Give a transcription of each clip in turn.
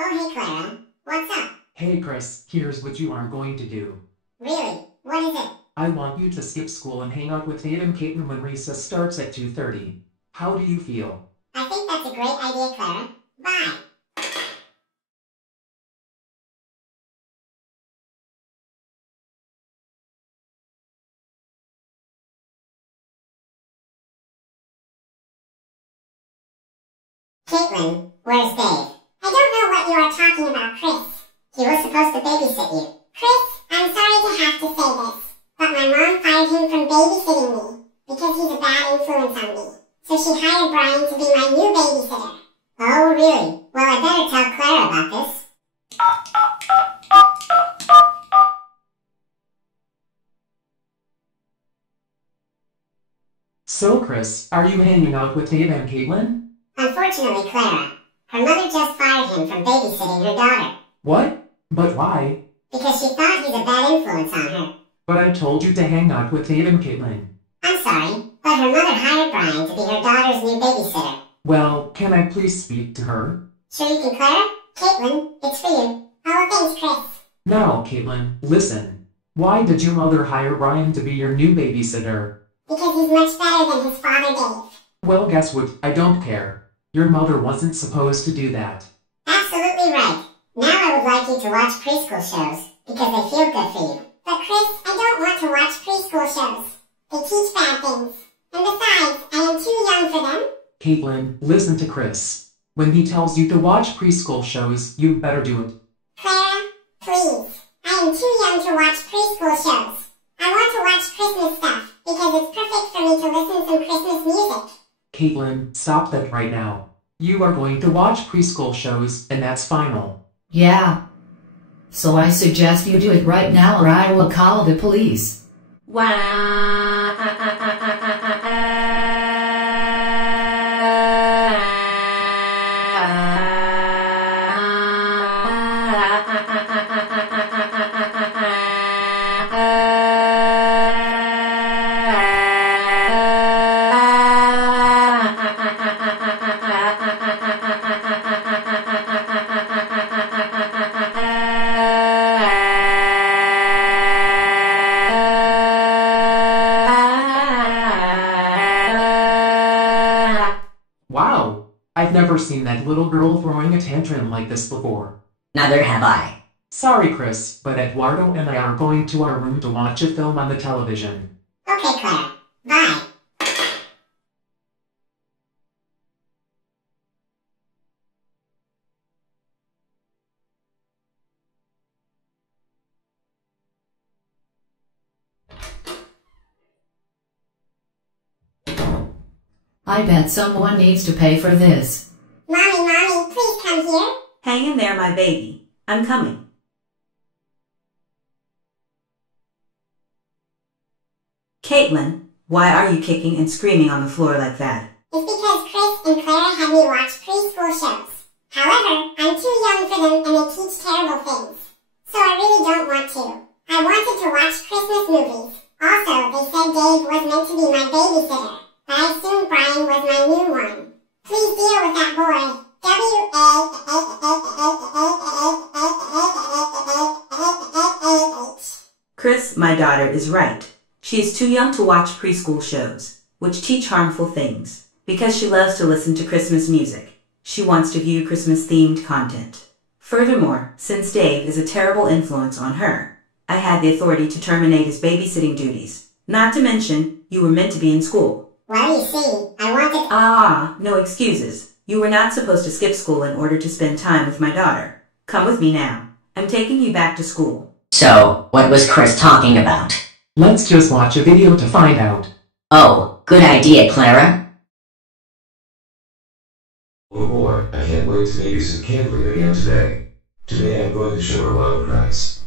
Oh, hey, Clara. What's up? Hey Chris, here's what you are going to do. Really? What is it? I want you to skip school and hang out with Dave and Caitlyn when recess starts at 2:30. How do you feel? I think that's a great idea, Clara. Bye. Caitlyn, where's Dave? I don't know what you are talking about, Chris. He was supposed to babysit you. Chris, I'm sorry to have to say this, but my mom fired him from babysitting me because he's a bad influence on me. So she hired Brian to be my new babysitter. Oh, really? Well, I better tell Clara about this. So Chris, are you hanging out with Dave and Caitlyn? Unfortunately, Clara, her mother just fired him from babysitting her daughter. What? But why? Because she thought he's a bad influence on her. But I told you to hang out with Dave and Caitlyn. I'm sorry, but her mother hired Brian to be her daughter's new babysitter. Well, can I please speak to her? Sure you can, Clara. Caitlyn, it's for you. Oh, thanks, Chris. Now, Caitlyn, listen. Why did your mother hire Brian to be your new babysitter? Because he's much better than his father, Dave. Well, guess what? I don't care. Your mother wasn't supposed to do that. Absolutely right. Now I would like you to watch preschool shows, because they feel good for you. But Chris, I don't want to watch preschool shows. They teach bad things. And besides, I am too young for them. Caitlyn, listen to Chris. When he tells you to watch preschool shows, you better do it. Clara, please. I am too young to watch preschool shows. I want to watch Christmas stuff, because it's perfect for me to listen to some Christmas music. Caitlyn, stop that right now. You are going to watch preschool shows, and that's final. Yeah. So I suggest you do it right now or I will call the police. Wow! I've never seen that little girl throwing a tantrum like this before. Neither have I. Sorry, Chris, but Eduardo and I are going to our room to watch a film on the television. Okay, Clara. Bye. I bet someone needs to pay for this. Mommy, please come here. Hang in there, my baby. I'm coming. Caitlyn, why are you kicking and screaming on the floor like that? It's because Chris and Clara had me watch preschool shows. However, I'm too young for them and they teach terrible things. So I really don't want to. I wanted to watch Christmas movies. Also, they said Dave was meant to be my babysitter, but I assumed Brian was my new one. Please deal with that boy. W-A-H. Chris, my daughter, is right. She is too young to watch preschool shows, which teach harmful things, because she loves to listen to Christmas music. She wants to view Christmas-themed content. Furthermore, since Dave is a terrible influence on her, I had the authority to terminate his babysitting duties. Not to mention, you were meant to be in school. Well, you see, I wanted... Ah, no excuses. You were not supposed to skip school in order to spend time with my daughter. Come with me now. I'm taking you back to school. So, what was Chris talking about? Let's just watch a video to find out. Oh, good idea, Clara. Oh boy, I can't wait to babysit Caitlyn again today. Today I'm going to show her love Christ.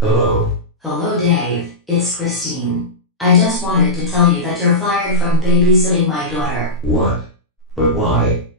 Hello. Hello, Dave. It's Christine. I just wanted to tell you that you're fired from babysitting my daughter. What? But why?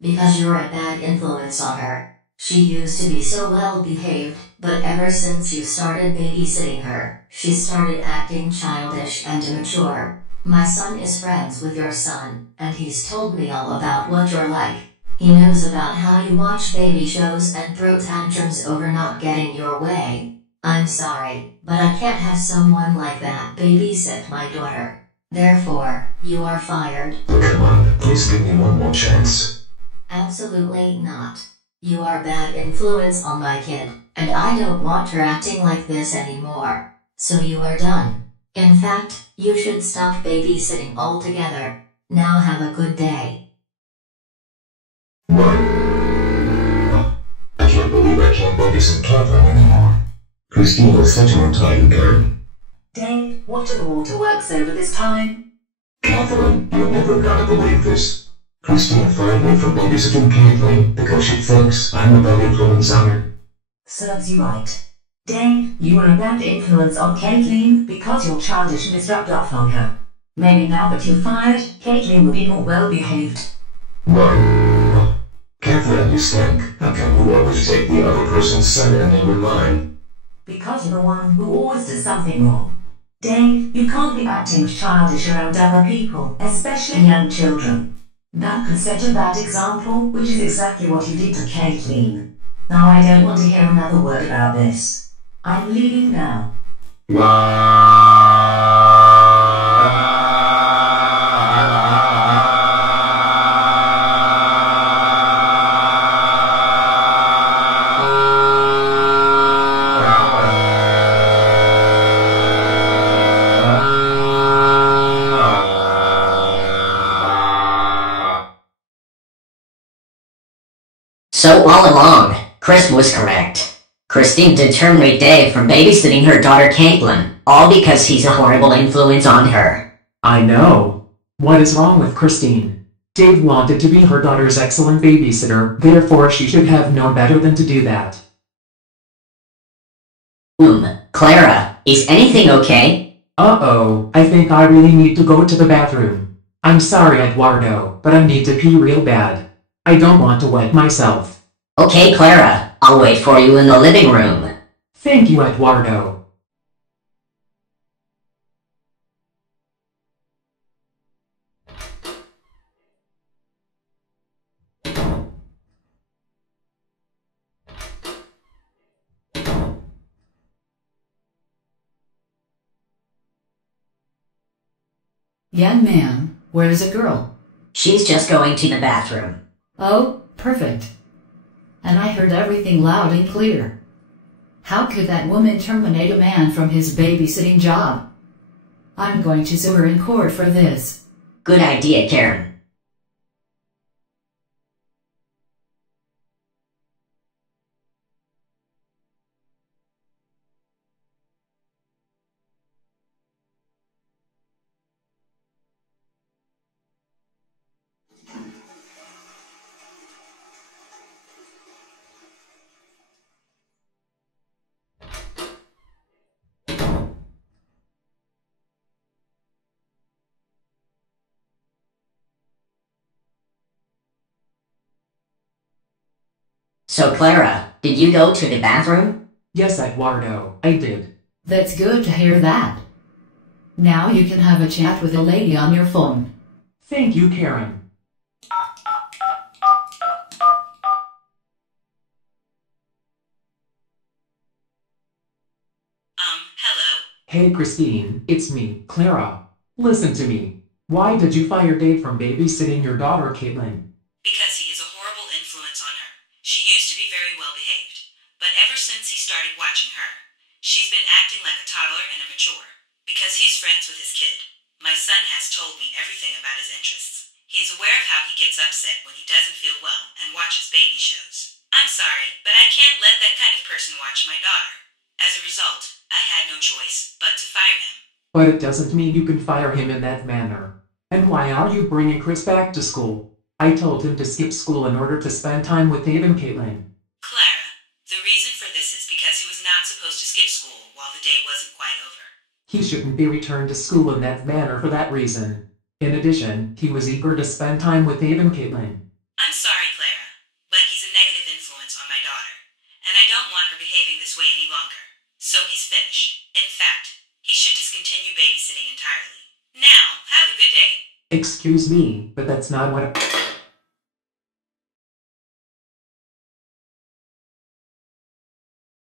Because you're a bad influence on her. She used to be so well behaved, but ever since you started babysitting her, she started acting childish and immature. My son is friends with your son, and he's told me all about what you're like. He knows about how you watch baby shows and throw tantrums over not getting your way. I'm sorry, but I can't have someone like that babysit my daughter. Therefore, you are fired. Come on, please give me one more chance. Absolutely not. You are a bad influence on my kid, and I don't want her acting like this anymore. So you are done. In fact, you should stop babysitting altogether. Now have a good day. What? I can't believe I can't babysit Caitlyn anymore. Christine is such an entitled girl. Dave, what are the waterworks over this time? Caitlyn, you're never gonna believe this. Christine fired me from babysitting Caitlyn because she thinks I'm a bad influence on her. Serves you right. Dave, you are a bad influence on Caitlyn because you're childish and disrupt off on her. Maybe now that you're fired, Caitlyn will be more well-behaved. What? Caitlyn, you stink. How can you always take the other person's side and never mine? Because you're the one who always does something wrong. Dave, you can't be acting childish around other people, especially young children. That could set a bad example, which is exactly what you did to Caitlyn. Now I don't want to hear another word about this. I'm leaving now. So all along, Chris was correct. Christine did terminate Dave from babysitting her daughter Caitlyn, all because he's a horrible influence on her. I know. What is wrong with Christine? Dave wanted to be her daughter's excellent babysitter, therefore she should have known better than to do that. Clara, is anything okay? Uh-oh, I think I really need to go to the bathroom. I'm sorry, Edwardo, but I need to pee real bad. I don't want to wet myself. Okay, Clara, I'll wait for you in the living room. Thank you, Edwardo. Young man, where is a girl? She's just going to the bathroom. Oh, perfect. And I heard everything loud and clear. How could that woman terminate a man from his babysitting job? I'm going to sue her in court for this. Good idea, Karen. So Clara, did you go to the bathroom? Yes, Edwardo, I did. That's good to hear that. Now you can have a chat with a lady on your phone. Thank you, Karen. Hello. Hey Christine, it's me, Clara. Listen to me. Why did you fire Dave from babysitting your daughter Caitlyn? Because he is a horrible influence on her. She used to be very well behaved, but ever since he started watching her, she's been acting like a toddler and immature. Because he's friends with his kid. My son has told me everything about his interests. He's aware of how he gets upset when he doesn't feel well and watches baby shows. I'm sorry, but I can't let that kind of person watch my daughter. As a result, I had no choice but to fire him. But it doesn't mean you can fire him in that manner. And why are you bringing Chris back to school? I told him to skip school in order to spend time with Dave and Caitlyn. Clara, the reason for this is because he was not supposed to skip school while the day wasn't quite over. He shouldn't be returned to school in that manner for that reason. In addition, he was eager to spend time with Dave and Caitlyn. I'm sorry, Clara, but he's a negative influence on my daughter, and I don't want her behaving this way any longer. So he's finished. In fact, he should discontinue babysitting entirely. Now, have a good day. Excuse me, but that's not what